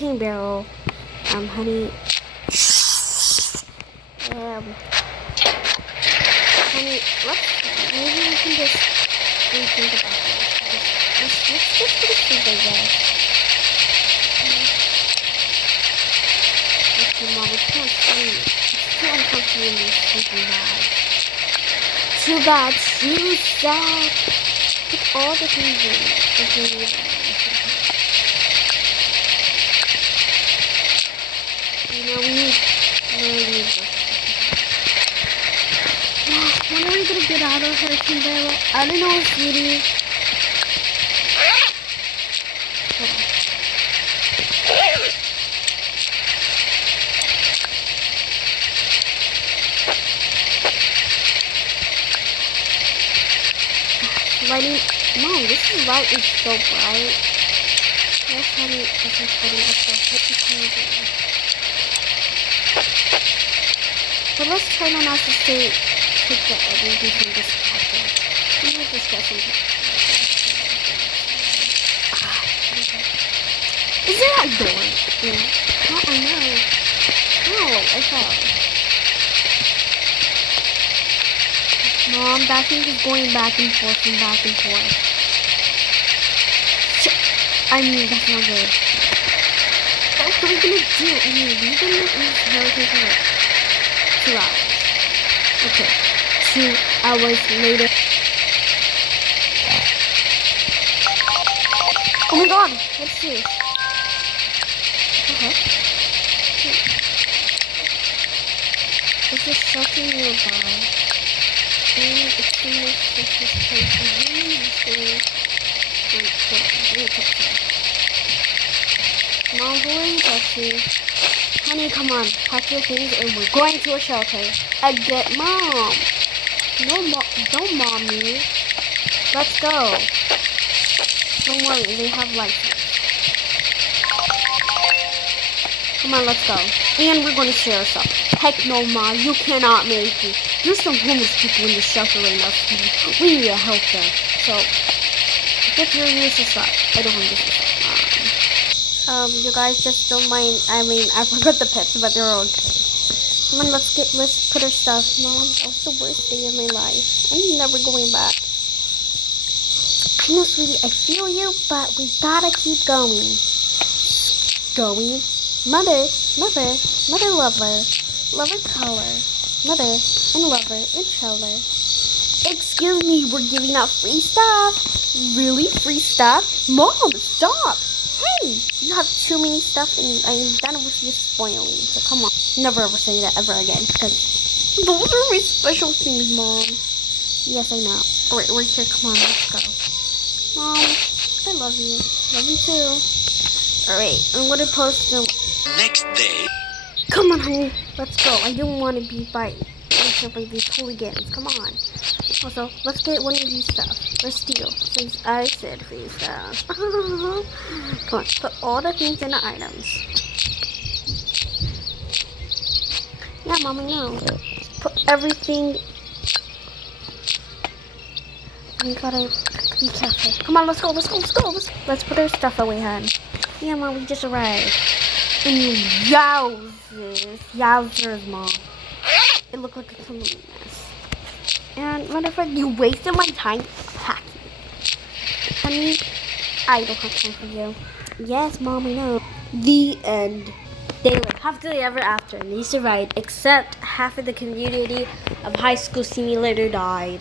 Hurricane Barrel. Honey. Honey, maybe we can just rethink about this. Let's just put a think, I guess. Okay, Mom, we can't sleep. It's too uncomfortable in these sleeping bags. Too bad, too sad. Put all the things in. We really need this. When are we gonna get out of Hurricane Brayl? I don't know, sweetie. Lighting. Mom, this light is so bright. Yes, honey, this is lighting up so crazy. But let's try not to take the energy from this pocket. We might just get something. Is there a door? Yeah. I know. No, I fell. Mom, that thing is going back and forth and back and forth. I mean, that's not good. What are we gonna do? I mean, we've been in this hurricane for like 2 hours. Okay, 2 hours later. Oh my god, what's this? This is something nearby. Extinguish this place. Mom, where are you Betsy? Honey, come on, pack your things and we're going to a shelter. I get Mom. No, don't mom me. Let's go. Don't worry, they have lights. Come on, let's go. And we're going to share stuff. Heck no, Mom, you cannot make me. There's some homeless people in the shelter right now. We need to help them. So, get your useless stuff. I don't have useless stuff. You guys just don't mind. I mean, I forgot the pets, but they're okay. Come on, let's put our stuff. Mom, that was the worst day of my life. I'm never going back. I know, sweetie, I feel you, but we gotta keep going. Mother lover color. Mother and lover and trailer. Excuse me, we're giving out free stuff. Really? Free stuff? Mom, stop. Hey, you have too many stuff and I'm done with you spoiling. So come on. Never ever say that ever again. Because those are my special things, Mom. Yes, I know. Alright, we're here. Come on, let's go. Mom, I love you. Love you too. Alright, I'm going to post them. Next day. Come on, honey. Let's go. I don't want to be by these hooligans. Come on. Also, let's get one of these stuff. Let's steal, since I said free stuff. Come on, put all the things in the items. Yeah, Mom, I know. Put everything. We gotta be careful. Come on, let's go. Let's put our stuff away, hon. Yeah, Mom, we just arrived. And yowzers, Mom. It looked like a complete mess. And matter of fact, you wasted my time packing. Honey, I don't have time for you. Yes, Mom, I know. The end. They lived happily ever after, and they survived, except half of the community of High School Simulator died.